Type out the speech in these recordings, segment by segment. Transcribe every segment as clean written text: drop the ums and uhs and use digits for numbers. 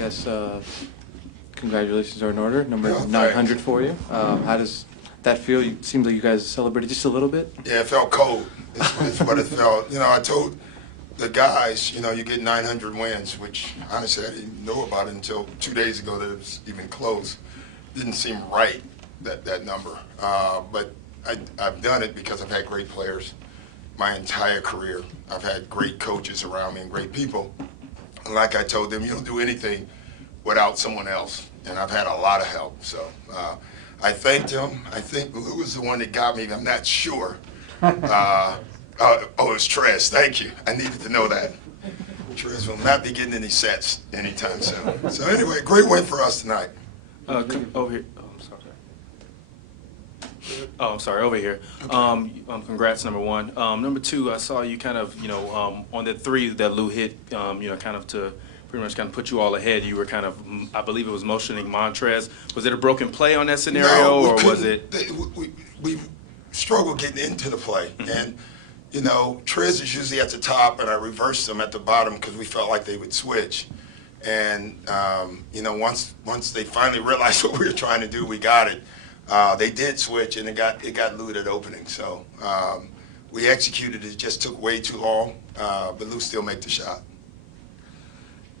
Yes, congratulations are in order. Number Yeah, 900 for you. How does that feel? It seems like you guys celebrated just a little bit. Yeah, it felt cold. It's what it felt. I told the guys, you get 900 wins, which honestly I didn't know about it until 2 days ago that it was even close. Didn't seem right, that number. But I've done it because I've had great players my entire career. I've had great coaches around me and great people. And like I told them, you don't do anything without someone else. And I've had a lot of help. So I thanked him. I think Lou was the one that got me. I'm not sure. It's Trez. Thank you. I needed to know that. Trez will not be getting any sets anytime soon. So anyway, great win for us tonight. Over here. Oh, I'm sorry. Oh, I'm sorry. Over here. Okay. Congrats, number one. Number two, I saw you kind of, on the three that Lou hit, kind of to pretty much kind of put you all ahead. You were kind of, I believe it was motioning Montrez. Was it a broken play on that scenario, No, or was it? We struggled getting into the play. And, Trez is usually at the top, and I reversed them at the bottom because we felt like they would switch. And, once they finally realized what we were trying to do, we got it. They did switch, and it got Lou at opening. So we executed it. It just took way too long, but Lou still made the shot.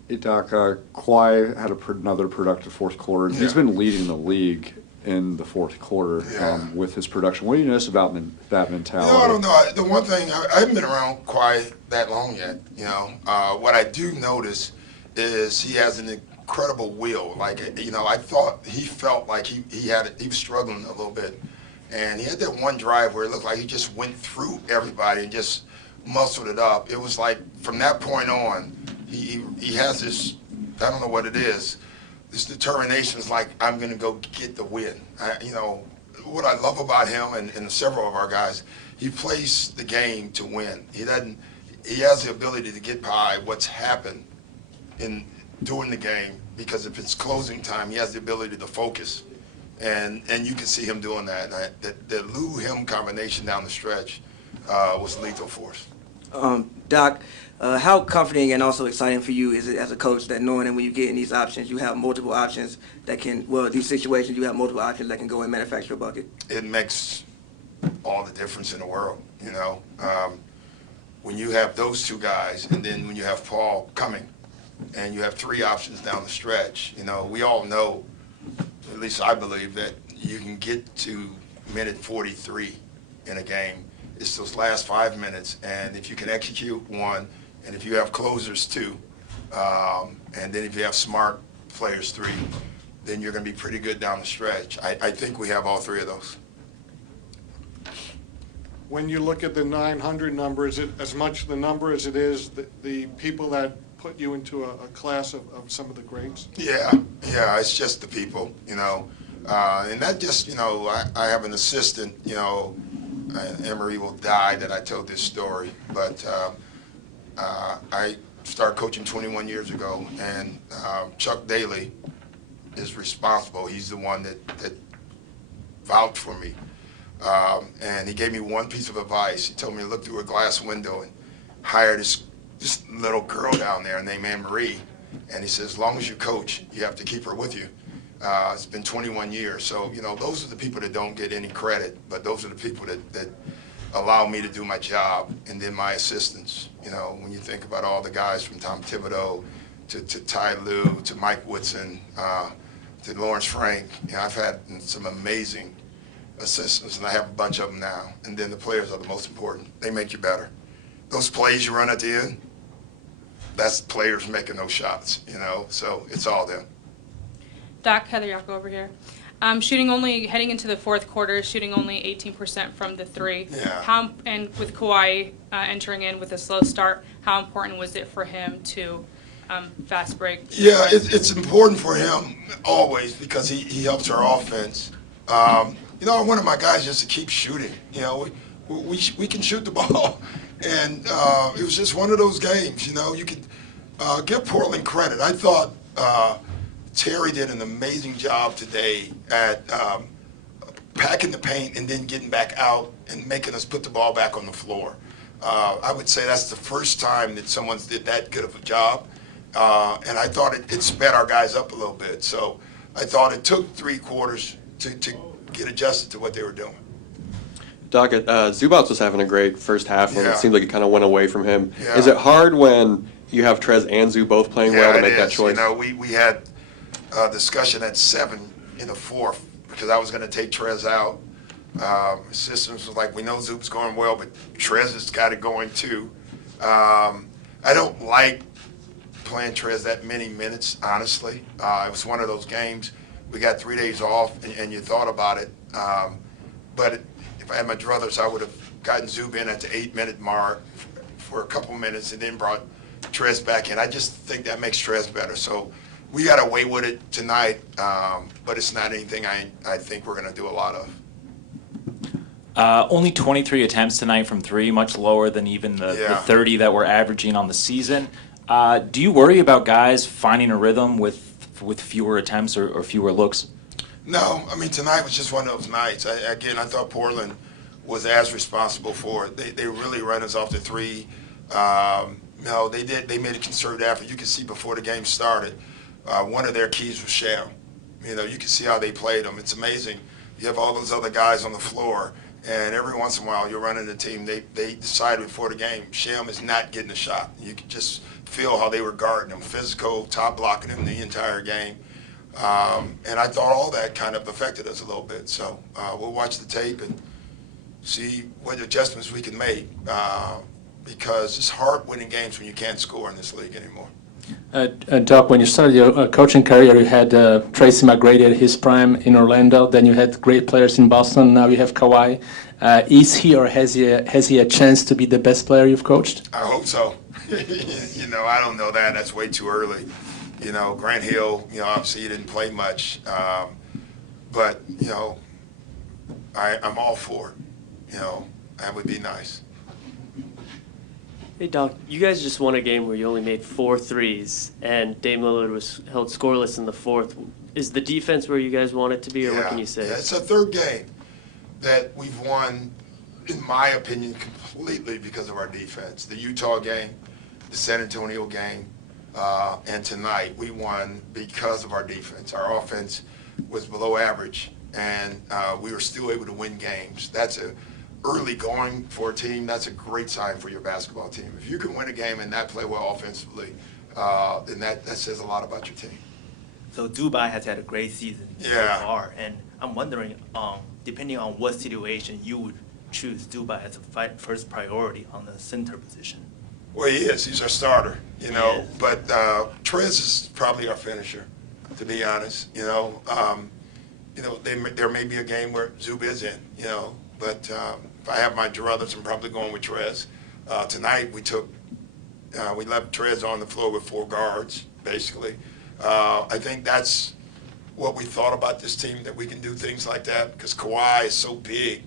Hey, Doc, Kawhi had another productive fourth quarter. Yeah. He's been leading the league in the fourth quarter with his production. What do you notice about that mentality? I don't know. The one thing, I haven't been around Kawhi that long yet. What I do notice is he has an incredible will. Like, I thought he felt like he was struggling a little bit. And he had that one drive where it looked like he just went through everybody and just muscled it up. It was like from that point on, he has this, I don't know what it is, this determination is like, I'm going to go get the win. What I love about him and several of our guys, he plays the game to win. He has the ability to get by what's happened during the game, because if it's closing time, he has the ability to focus. And you can see him doing that. The Lou-him combination down the stretch was lethal for us. Doc, how comforting and also exciting for you is it as a coach that knowing that when you get in these options, you have multiple options that can, these situations, you have multiple options that can go and manufacture a bucket? It makes all the difference in the world, when you have those two guys, and then when you have Paul coming, and you have three options down the stretch, we all know, at least I believe, that you can get to minute 43 in a game. It's those last 5 minutes, and if you can execute one, and if you have closers two, and then if you have smart players three, then you're going to be pretty good down the stretch. I think we have all three of those. When you look at the 900 number, is it as much the number as it is the people that put you into a class of some of the greats? Yeah, it's just the people, and that just, I have an assistant, Emery will die that I told this story, but I started coaching 21 years ago, and Chuck Daly is responsible. He's the one that vouched for me, and he gave me one piece of advice. He told me to look through a glass window and hire this little girl down there named Anne Marie, and he says, as long as you coach, you have to keep her with you. It's been 21 years, so those are the people that don't get any credit, but those are the people that allow me to do my job, and then my assistants. When you think about all the guys from Tom Thibodeau to Ty Lue to Mike Woodson to Lawrence Frank, I've had some amazing assistants, and I have a bunch of them now. And then the players are the most important. They make you better. Those plays you run at the end, that's players making those shots, so it's all them. Doc, Heather Yako over here. Heading into the fourth quarter, shooting only 18% from the three. Yeah. And with Kawhi entering in with a slow start, how important was it for him to fast break? Yeah, it's important for him always because he helps our offense. I wanted my guys just to keep shooting. We can shoot the ball. And it was just one of those games, you could give Portland credit. I thought Terry did an amazing job today at packing the paint and then getting back out and making us put the ball back on the floor. I would say that's the first time that someone's did that good of a job. And I thought it sped our guys up a little bit. So I thought it took 3 quarters to get adjusted to what they were doing. Doc, Zubats was having a great first half, and Yeah. it seemed like it kind of went away from him. Yeah. Is it hard when you have Trez and Zoo both playing well to it make that is. choice? You know, we had a discussion at 7 in the 4th because I was going to take Trez out. Systems was like, we know Zoop's going well, but Trez has got it going too. I don't like playing Trez that many minutes, honestly. It was one of those games. We got 3 days off, and you thought about it. But if I had my druthers, I would have gotten Zoop in at the 8-minute mark for a couple minutes and then brought Trez back in. I just think that makes Trez better. So we got away with it tonight, but it's not anything I think we're going to do a lot of. Only 23 attempts tonight from 3, much lower than even the Yeah. 30 that we're averaging on the season. Do you worry about guys finding a rhythm with fewer attempts or fewer looks? No, I mean, tonight was just one of those nights. I thought Portland was as responsible for it. They really ran us off the 3. No, they did. They made a concerted effort. You could see before the game started, one of their keys was Sham. You know, you can see how they played them. It's amazing. You have all those other guys on the floor, and every once in a while you're running the team. They decided before the game, Sham is not getting a shot. You could just feel how they were guarding him, physical, top blocking him the entire game. And I thought all that kind of affected us a little bit. So we'll watch the tape and see what adjustments we can make because it's hard winning games when you can't score in this league anymore. Doc, when you started your coaching career, you had Tracy McGrady at his prime in Orlando. Then you had great players in Boston. Now you have Kawhi. Is he or has he a chance to be the best player you've coached? I hope so. You know, I don't know that. That's way too early. You know, Grant Hill, you know, obviously he didn't play much. But, you know, I'm all for it. You know, that would be nice. Hey, Doc, you guys just won a game where you only made 4 threes, and Dame Lillard was held scoreless in the 4th. Is the defense where you guys want it to be, or what can you say? Yeah, it's a 3rd game that we've won, in my opinion, completely because of our defense. The Utah game, the San Antonio game, and tonight we won because of our defense. Our offense was below average, and we were still able to win games. That's a early going for a team. That's a great sign for your basketball team. If you can win a game and not play well offensively, then that says a lot about your team. So Dubai has had a great season Yeah. so far, and I'm wondering, depending on what situation you would choose Dubai as a first priority on the center position. Well, he is. He's our starter, you know. Yes. But Trez is probably our finisher, to be honest. You know, there may be a game where Zub is in, you know. But if I have my druthers, I'm probably going with Trez. Tonight we left Trez on the floor with 4 guards, basically. I think that's what we thought about this team, that we can do things like that because Kawhi is so big.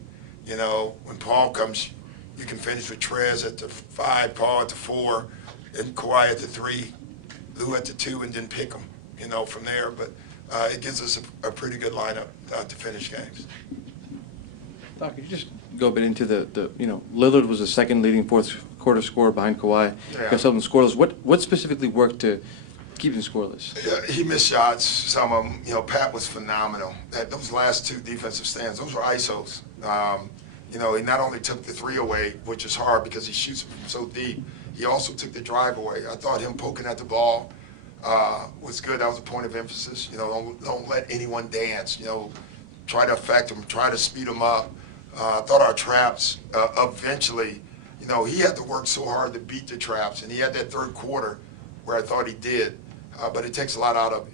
You know, when Paul comes, you can finish with Trez at the 5, Paul at the 4, and Kawhi at the 3, Lou at the 2, and then pick them, you know, from there. But it gives us a pretty good lineup to finish games. Doc, could you just go a bit into the Lillard was the second leading fourth quarter scorer behind Kawhi. Yeah. Got something scoreless. What specifically worked to keep him scoreless? Yeah, he missed shots, some of them. You know, Pat was phenomenal. Those last 2 defensive stands, those were ISOs. You know, he not only took the 3 away, which is hard because he shoots from so deep, he also took the drive away. I thought him poking at the ball was good. That was a point of emphasis. You know, don't let anyone dance. You know, try to affect him, try to speed him up. I thought our traps eventually, you know, he had to work so hard to beat the traps, and he had that 3rd quarter where I thought he did, but it takes a lot out of you.